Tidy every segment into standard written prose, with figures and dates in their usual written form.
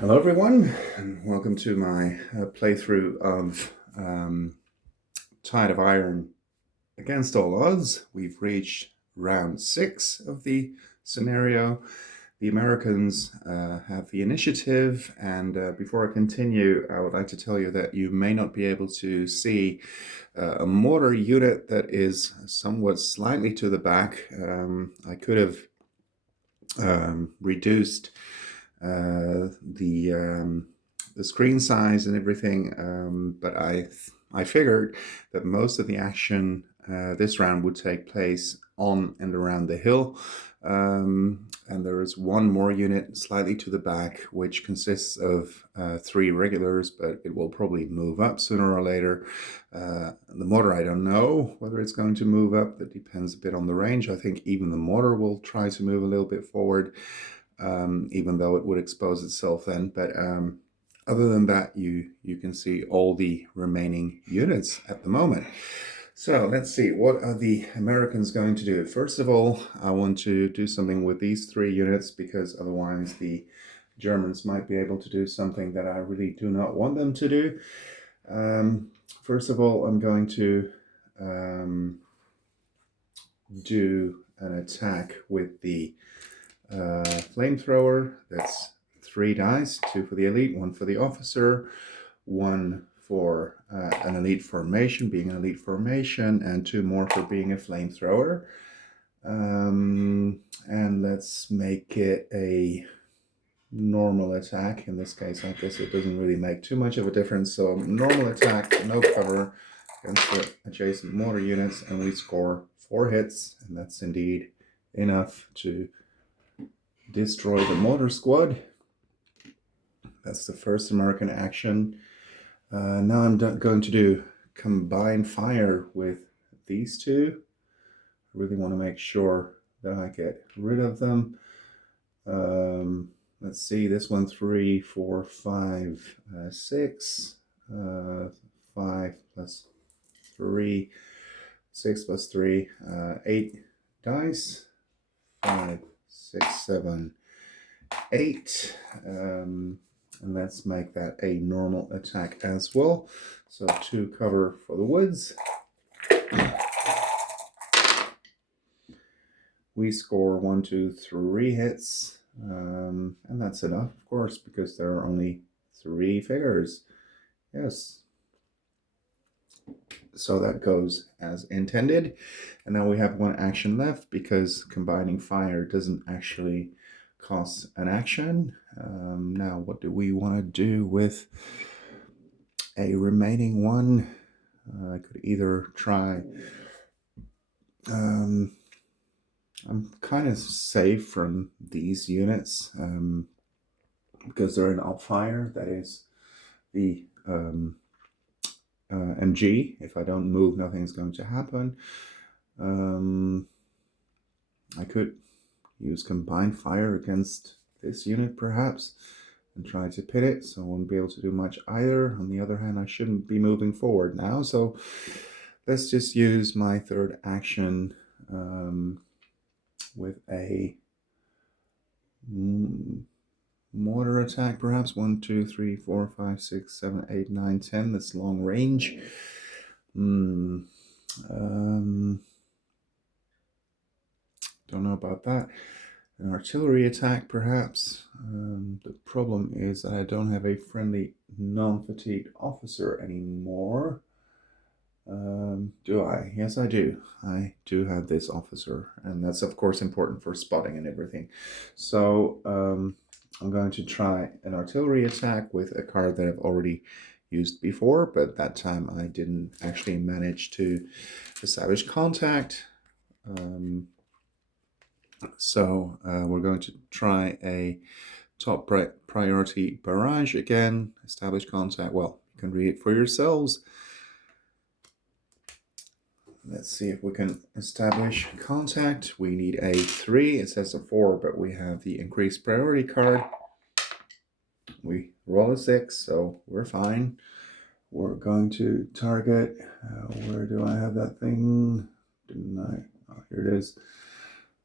Hello everyone, and welcome to my playthrough of Tide of Iron Against All Odds. We've reached round 6 of the scenario. The Americans have the initiative, and before I continue, I would like to tell you that you may not be able to see a mortar unit that is somewhat slightly to the back. I could have reduced the screen size and everything, but I figured that most of the action this round would take place on and around the hill. And there is one more unit slightly to the back, which consists of 3 regulars, but it will probably move up sooner or later. The mortar, I don't know whether it's going to move up. That depends a bit on the range. I think even the mortar will try to move a little bit forward, even though it would expose itself then. But other than that, you can see all the remaining units at the moment. So let's see, what are the Americans going to do? First of all, I want to do something with these 3 units, because otherwise the Germans might be able to do something that I really do not want them to do. First of all, I'm going to do an attack with the flamethrower. That's 3 dice, 2 for the elite, 1 for the officer, 1 for an elite formation, being an elite formation, and 2 more for being a flamethrower. And let's make it a normal attack. In this case, I guess it doesn't really make too much of a difference. So normal attack, no cover, against the adjacent mortar units, and we score 4 hits, and that's indeed enough to destroy the mortar squad. That's the first American action. Now I'm going to do combined fire with these 2. I really want to make sure that I get rid of them. Let's see, this one 3, 4, 5, 6, 5 plus 3, 6 plus 3, 8 dice, 5, 6, 7, 8. And let's make that a normal attack as well. So 2 cover for the woods. We score 1, 2, 3 hits. And that's enough, of course, because there are only 3 figures. Yes. So that goes as intended. And now we have 1 action left, because combining fire doesn't actually cost an action. Now, what do we want to do with a remaining 1? I could either try... I'm kind of safe from these units, because they're in up fire. That is the MG. If I don't move, nothing's going to happen. I could use combined fire against this unit perhaps and try to pit it, so I won't be able to do much either. On the other hand, I shouldn't be moving forward now, so let's just use my 3rd action with a mortar attack, perhaps. 1, 2, 3, 4, 5, 6, 7, 8, 9, 10. That's long range. Don't know about that. An artillery attack, perhaps. The problem is that I don't have a friendly non-fatigued officer anymore. Do I? Yes, I do. I do have this officer, and that's of course important for spotting and everything. So I'm going to try an artillery attack with a card that I've already used before, but that time I didn't actually manage to establish contact. So we're going to try a top priority barrage again. Establish contact. Well, you can read it for yourselves. Let's see if we can establish contact. We need a 3. It says a 4, but we have the increased priority card. We roll a 6, so we're fine. We're going to target. Where do I have that thing? Didn't I? Oh, here it is.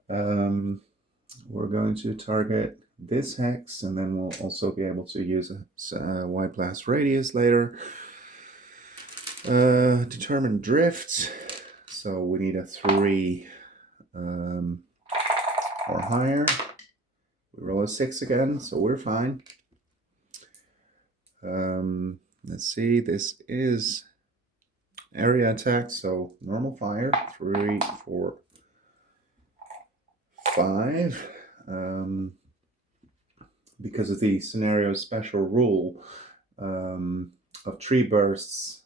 We're going to target this hex, and then we'll also be able to use a wide blast radius later. Determine drift. So we need a 3 or higher. We roll a 6 again, so we're fine. Let's see, this is area attack, so normal fire, 3, 4, 5. Because of the scenario special rule of tree bursts,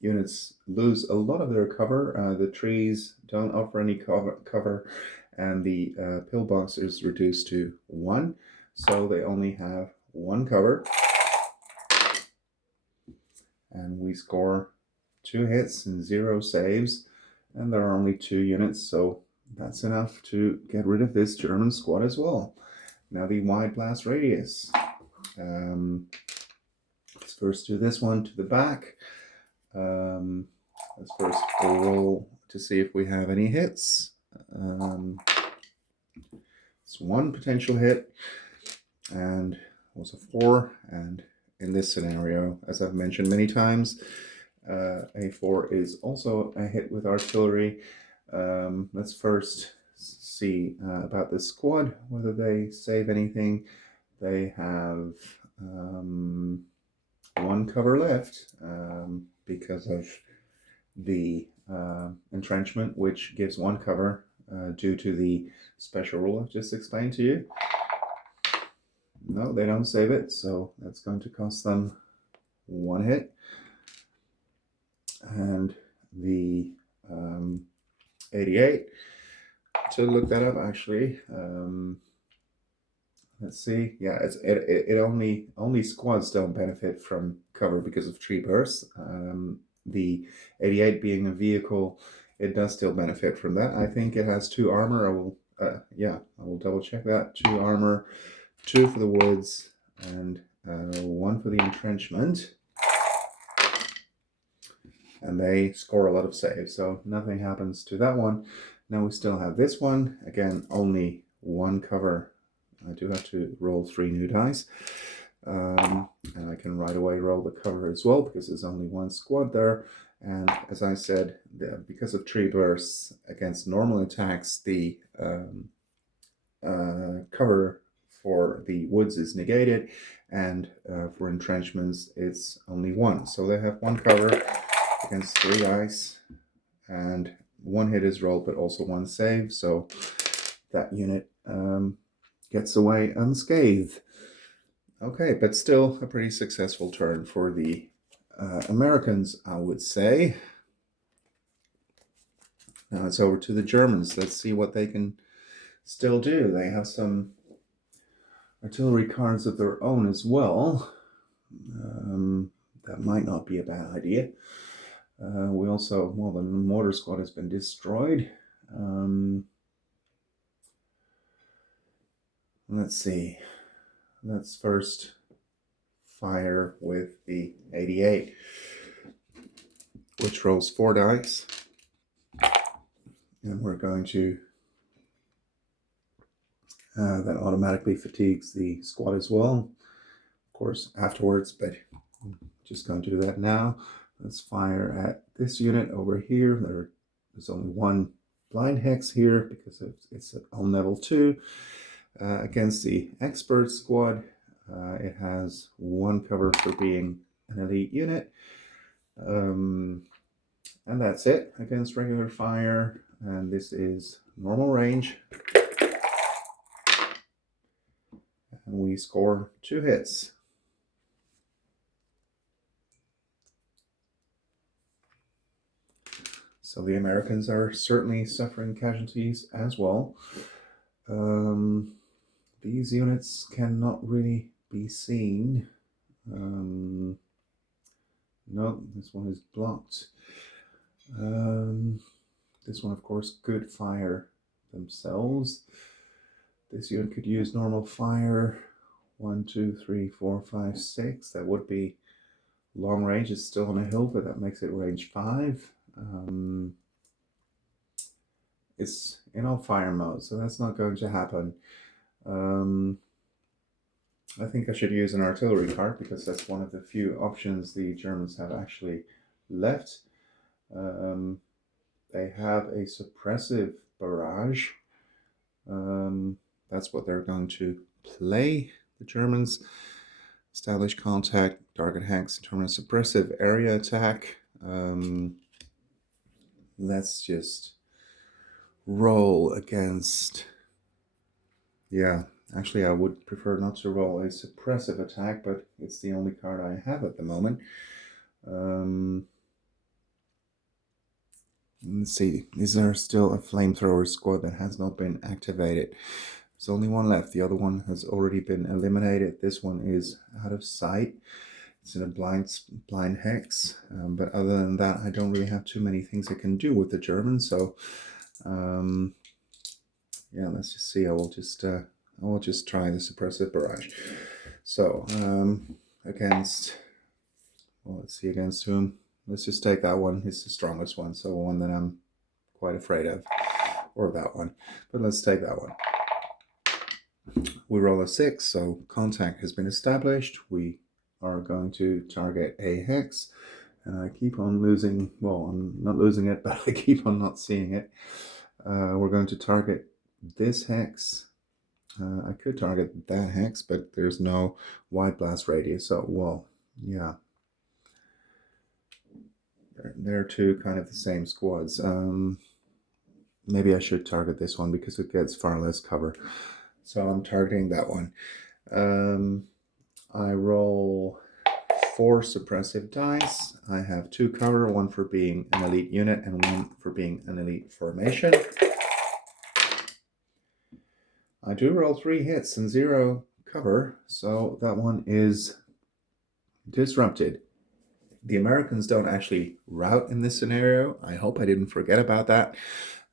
units lose a lot of their cover. The trees don't offer any cover, and the pillbox is reduced to 1, so they only have 1 cover. And we score 2 hits and 0 saves, and there are only 2 units, so that's enough to get rid of this German squad as well. Now the wide blast radius. Let's first do this one to the back. Let's first roll to see if we have any hits. It's 1 potential hit, and it was a 4, and in this scenario, as I've mentioned many times, a 4 is also a hit with artillery. Let's first see about this squad, whether they save anything. They have 1 cover left because of the entrenchment, which gives 1 cover due to the special rule I've just explained to you. No, they don't save it, so that's going to cost them 1 hit. And the 88, to look that up actually, let's see, yeah, it only squads don't benefit from cover because of tree bursts. The 88 being a vehicle, it does still benefit from that. I think it has 2 armor. I will double check that. 2 armor, 2 for the woods, and 1 for the entrenchment. And they score a lot of saves, so nothing happens to that one. Now we still have this one. Again, only 1 cover. I do have to roll 3 new dice. And I can right away roll the cover as well, because there's only 1 squad there. And as I said, because of tree bursts against normal attacks, the cover for the woods is negated, and for entrenchments it's only 1. So they have 1 cover against 3 dice, and 1 hit is rolled, but also 1 save, so that unit gets away unscathed. Okay, but still a pretty successful turn for the Americans, I would say. Now it's over to the Germans. Let's see what they can still do. They have some artillery cards of their own as well. That might not be a bad idea. We also, well, the mortar squad has been destroyed. Let's see. Let's first fire with the 88, which rolls 4 dice. And we're going to, that automatically fatigues the squad as well. Of course, afterwards, but I'm just going to do that now. Let's fire at this unit over here. There's only 1 blind hex here because it's on level 2. Against the expert squad, it has 1 cover for being an elite unit. And that's it against regular fire. And this is normal range. And we score 2 hits. So the Americans are certainly suffering casualties as well. These units cannot really be seen. No, this one is blocked. This one, of course, could fire themselves. This unit could use normal fire. 1, 2, 3, 4, 5, 6. That would be long range. It's still on a hill, but that makes it range 5. It's in all fire mode, so that's not going to happen. Um, I think I should use an artillery cart because that's one of the few options the Germans have actually left. Um, they have a suppressive barrage. Um, that's what they're going to play, the Germans. Establish contact, target hex, determine suppressive area attack. Let's just roll against. Yeah, actually, I would prefer not to roll a suppressive attack, but it's the only card I have at the moment. Let's see, is there still a flamethrower squad that has not been activated? There's only one left. The other one has already been eliminated. This one is out of sight. It's in a blind hex. But other than that, I don't really have too many things I can do with the Germans. So, yeah, let's just see. I will just try the suppressive barrage. So, against, well, let's see, against whom? Let's just take that one. It's the strongest one, so one that I'm quite afraid of, or that one. But let's take that one. We roll a 6, so contact has been established. We are going to target a hex, and I keep on losing, well, I'm not losing it, but I keep on not seeing it. We're going to target this hex. I could target that hex, but there's no wide blast radius, so, well, yeah. They're two kind of the same squads. Maybe I should target this one because it gets far less cover. So I'm targeting that one. I roll 4 suppressive dice. I have 2 cover, 1 for being an elite unit and 1 for being an elite formation. I do roll 3 hits and 0 cover, so that one is disrupted. The Americans don't actually rout in this scenario. I hope I didn't forget about that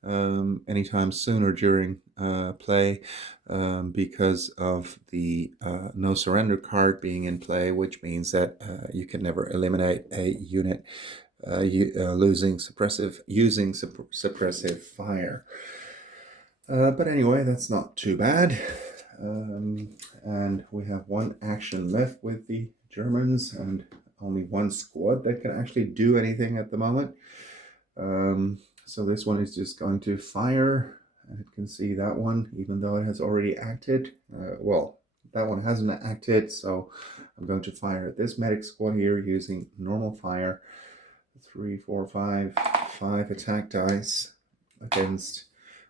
anytime sooner during play because of the no surrender card being in play, which means that you can never eliminate a unit using suppressive fire. But anyway, that's not too bad. And we have 1 action left with the Germans and only 1 squad that can actually do anything at the moment. So this one is just going to fire. And you can see that one, even though it has already acted. Well, that one hasn't acted, so I'm going to fire at this medic squad here using normal fire. 3, 4, 5 attack dice against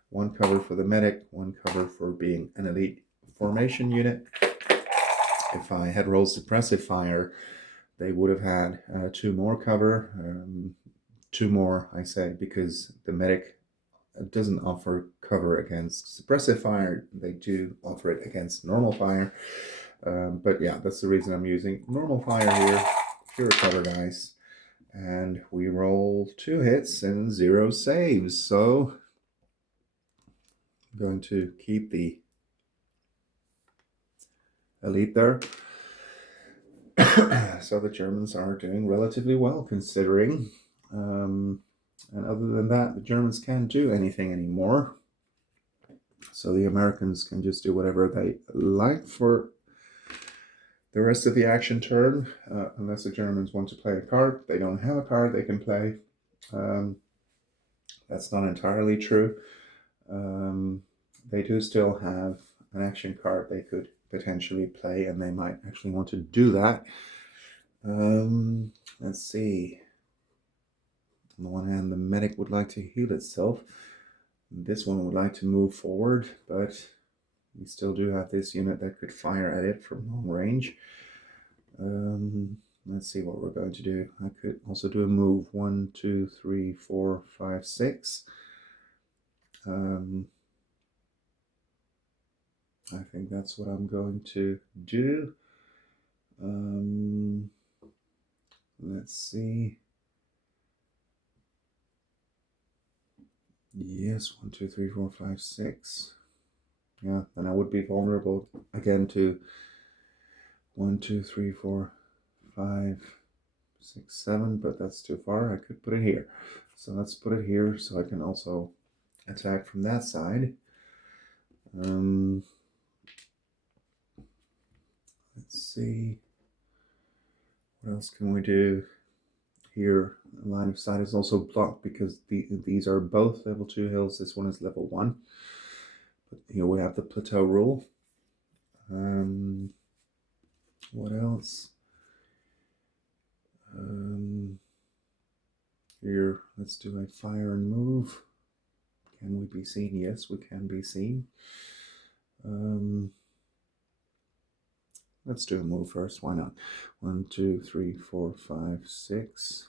1 cover for the medic, 1 cover for being an elite formation unit. If I had rolled suppressive fire, they would have had 2 more cover. 2 more, I say, because the medic doesn't offer cover against suppressive fire. They do offer it against normal fire. But yeah, that's the reason I'm using normal fire here. Pure cover dice. And we roll 2 hits and 0 saves. So I'm going to keep the elite there. So the Germans are doing relatively well considering. And other than that, the Germans can't do anything anymore. So the Americans can just do whatever they like for the rest of the action turn, unless the Germans want to play a card. They don't have a card they can play. That's not entirely true. They do still have an action card they could potentially play, and they might actually want to do that. Let's see. On the one hand, the medic would like to heal itself. This one would like to move forward, but we still do have this unit that could fire at it from long range. Let's see what we're going to do. I could also do a move 1, 2, 3, 4, 5, 6. I think that's what I'm going to do. Let's see. Yes, 1, 2, 3, 4, 5, 6. Yeah, then I would be vulnerable again to 1, 2, 3, 4, 5, 6, 7, but that's too far. I could put it here. So let's put it here so I can also attack from that side. see. What else can we do? Here, line of sight is also blocked because these are both level 2 hills. This one is level 1. But here we have the plateau rule. What else? Here, let's do a fire and move. Can we be seen? Yes, we can be seen. Let's do a move first. Why not? 1, 2, 3, 4, 5, 6.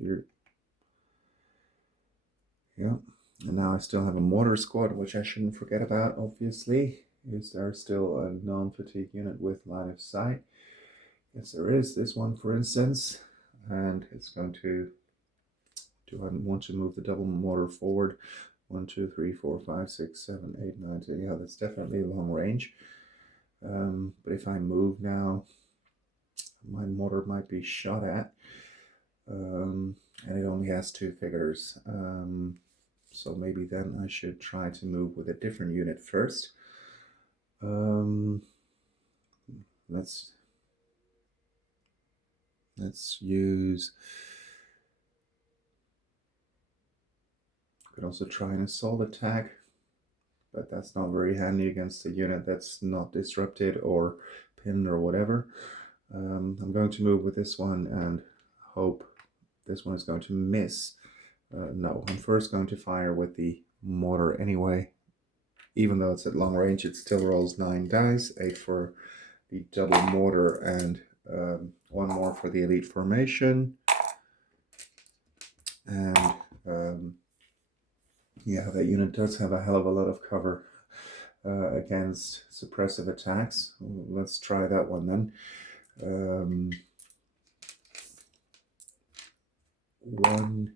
Here. Yeah. And now I still have a mortar squad, which I shouldn't forget about, obviously. Is there still a non-fatigue unit with line of sight? Yes, there is. This one, for instance. And it's going to... Do I want to move the double mortar forward? 1, 2, 3, 4, 5, 6, 7, 8, 9, 10. Yeah, that's definitely long range. But if I move now, my mortar might be shot at. And it only has 2 figures. So maybe then I should try to move with a different unit first. Let's use... Could also try an assault attack, but that's not very handy against a unit that's not disrupted or pinned or whatever. I'm going to move with this one and hope this one is going to miss. No, I'm first going to fire with the mortar anyway. Even though it's at long range, it still rolls 9 dice, 8 for the double mortar and 1 more for the elite formation. And yeah, that unit does have a hell of a lot of cover against suppressive attacks. Let's try that one then. 1,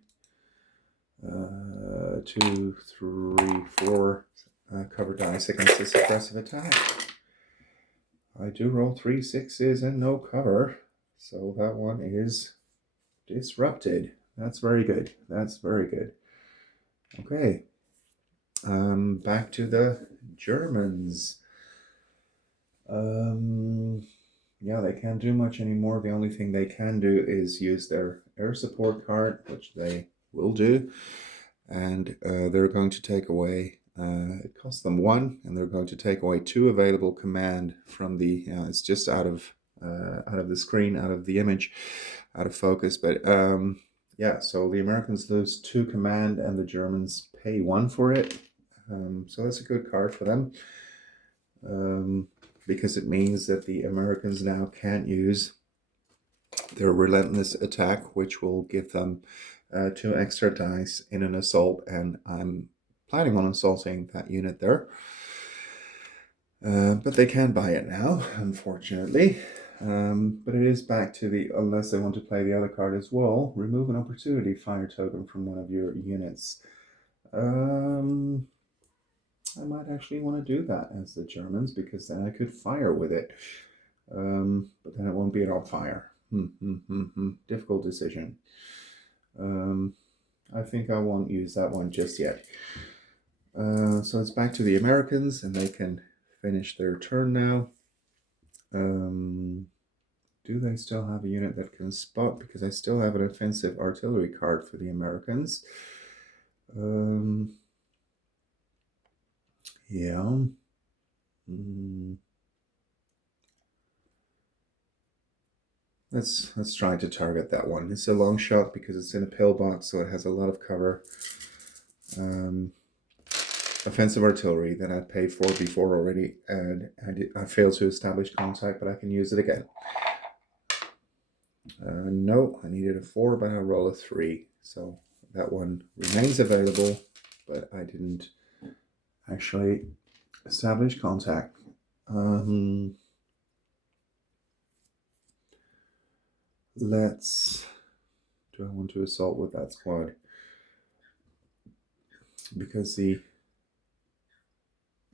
2, 3, 4 cover dice against a suppressive attack. I do roll 3 6s and no cover, so that one is disrupted. That's very good. That's very good. Okay. Back to the Germans. Yeah, they can't do much anymore. The only thing they can do is use their air support card, which they will do. And they're going to take away, it costs them 1, and they're going to take away 2 available command from the, it's just out of the screen, out of the image, out of focus. But yeah, so the Americans lose 2 command and the Germans pay 1 for it. So that's a good card for them. Because it means that the Americans now can't use their relentless attack, which will give them 2 extra dice in an assault, and I'm planning on assaulting that unit there. But they can buy it now, unfortunately. But it is back to the, unless they want to play the other card as well, remove an opportunity fire token from one of your units. I might actually want to do that as the Germans, because then I could fire with it. But then it won't be on fire. Difficult decision. I think I won't use that one just yet. So it's back to the Americans, and they can finish their turn now. Do they still have a unit that can spot? Because I still have an offensive artillery card for the Americans. Yeah. Let's try to target that one. It's a long shot because it's in a pillbox, so it has a lot of cover. Offensive artillery that I'd paid for before already, and I failed to establish contact, but I can use it again. No, I needed a 4, but I roll a 3, so that one remains available, but I didn't actually establish contact. Do I want to assault with that squad? Because the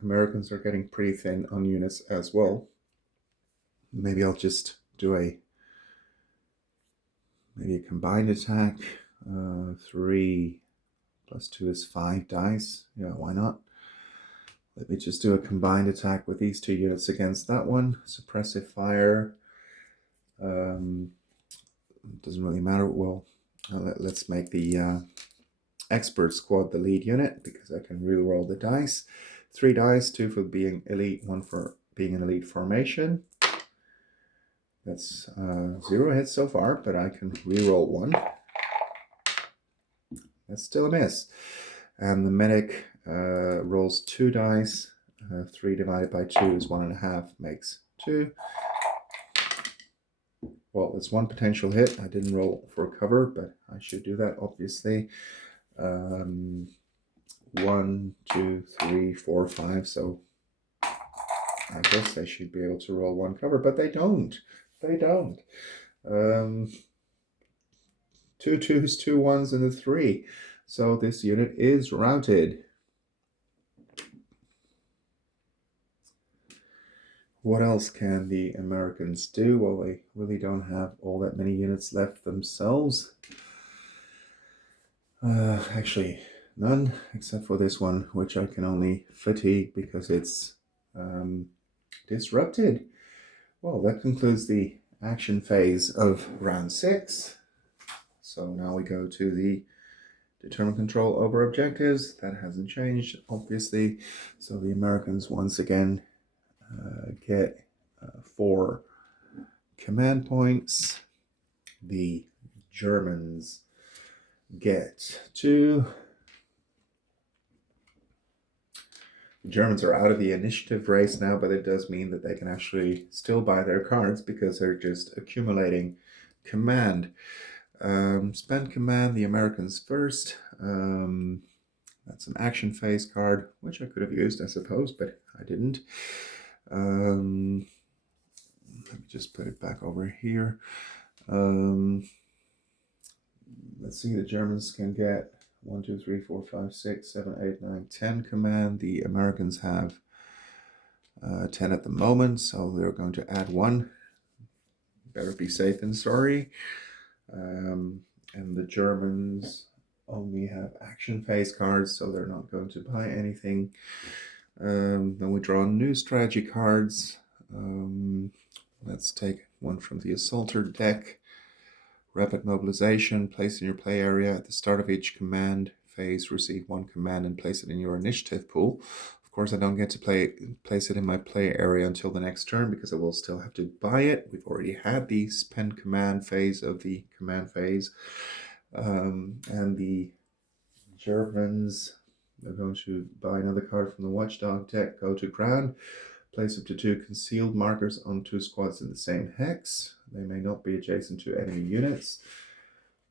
Americans are getting pretty thin on units as well. Maybe I'll just do maybe a combined attack. 3 plus 2 is 5 dice. Yeah, why not? Let me just do a combined attack with these 2 units against that one. Suppressive fire. Doesn't really matter. Well, let's make the expert squad the lead unit because I can re-roll the dice. 3 dice, 2 for being elite, 1 for being an elite formation. That's 0 hits so far, but I can re-roll 1. That's still a miss. And the medic rolls 2 dice. 3 divided by 2 is 1.5, makes 2. Well, it's 1 potential hit. I didn't roll for cover, but I should do that, obviously. 1, 2, 3, 4, 5. So I guess they should be able to roll 1 cover, but they don't. They don't. 2 2s, 2 1s, and a 3. So this unit is routed. What else can the Americans do? Well, they really don't have all that many units left themselves. Actually, none, except for this one, which I can only fatigue because it's disrupted. Well, that concludes the action phase of round 6. So now we go to the determine control over objectives. That hasn't changed, obviously. So the Americans once again get 4 command points. The Germans get 2. The Germans are out of the initiative race now, but it does mean that they can actually still buy their cards because they're just accumulating command. Spend command, the Americans first. That's an action phase card, which I could have used, I suppose, but I didn't. Let me just put it back over here. Let's see, the Germans can get 1, 2, 3, 4, 5, 6, 7, 8, 9, 10 command. The Americans have 10 at the moment, so they're going to add 1. Better be safe than sorry. And the Germans only have action phase cards, so they're not going to buy anything. Then we draw new strategy cards. Let's take one from the Assaulter deck. Rapid mobilization. Place in your play area at the start of each command phase. Receive 1 command and place it in your initiative pool. Of course, I don't get to place it in my play area until the next turn because I will still have to buy it. We've already had the spend command phase of the command phase. And the Germans, they're going to buy another card from the Watchdog deck, go to ground, place up to 2 concealed markers on 2 squads in the same hex. They may not be adjacent to enemy units.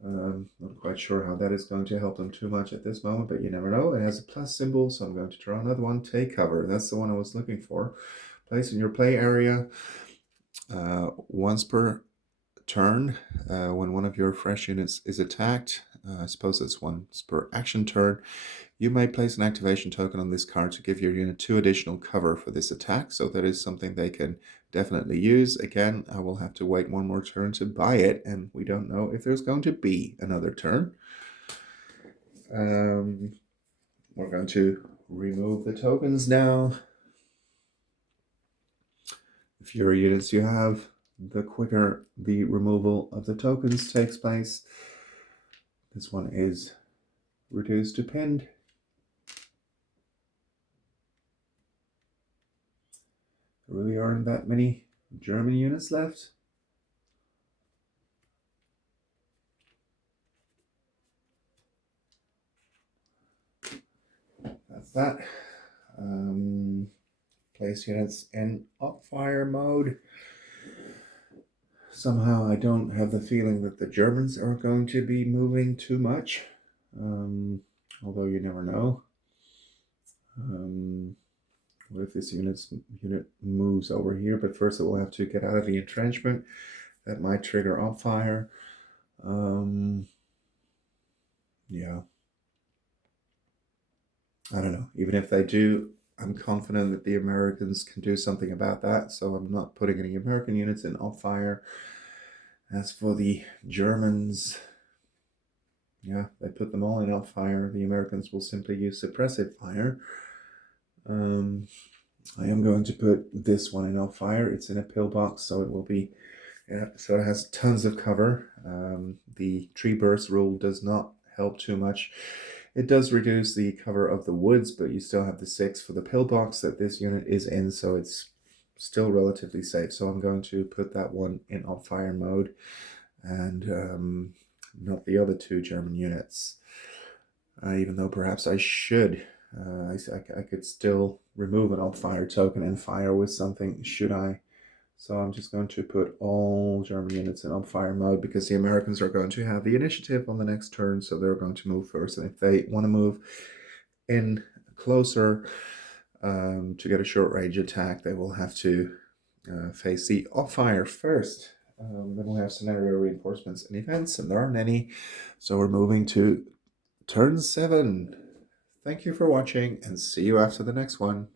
Not quite sure how that is going to help them too much at this moment, but you never know. It has a plus symbol, so I'm going to draw another one. Take cover. That's the one I was looking for. Place in your play area once per turn. When one of your fresh units is attacked, I suppose it's once per action turn, you may place an activation token on this card to give your unit 2 additional cover for this attack. So that is something they can definitely use. Again, I will have to wait 1 more turn to buy it, and we don't know if there's going to be another turn. We're going to remove the tokens now. The fewer units you have, the quicker the removal of the tokens takes place. This one is reduced to pinned. There really aren't that many German units left. That's that. Place units in up-fire mode. Somehow I don't have the feeling that the Germans are going to be moving too much, although you never know. What if this unit moves over here? But first it will have to get out of the entrenchment. That might trigger up-fire. Yeah. I don't know. Even if they do, I'm confident that the Americans can do something about that, so I'm not putting any American units in off-fire. As for the Germans, yeah, they put them all in off-fire. The Americans will simply use suppressive fire. Um, I am going to put this one in on fire. It's in a pillbox, so it will be, yeah, so it has tons of cover. The tree burst rule does not help too much. It does reduce the cover of the woods, but you still have the 6 for the pillbox that this unit is in, so it's still relatively safe. So I'm going to put that one in on fire mode, and not the other 2 German units. Even though perhaps I should. I could still remove an on fire token and fire with something, should I? So I'm just going to put all German units in on fire mode because the Americans are going to have the initiative on the next turn, so they're going to move first. And if they want to move in closer to get a short range attack, they will have to face the off fire first. Then we'll have scenario reinforcements and events, and there aren't any. So we're moving to turn 7. Thank you for watching, and see you after the next one.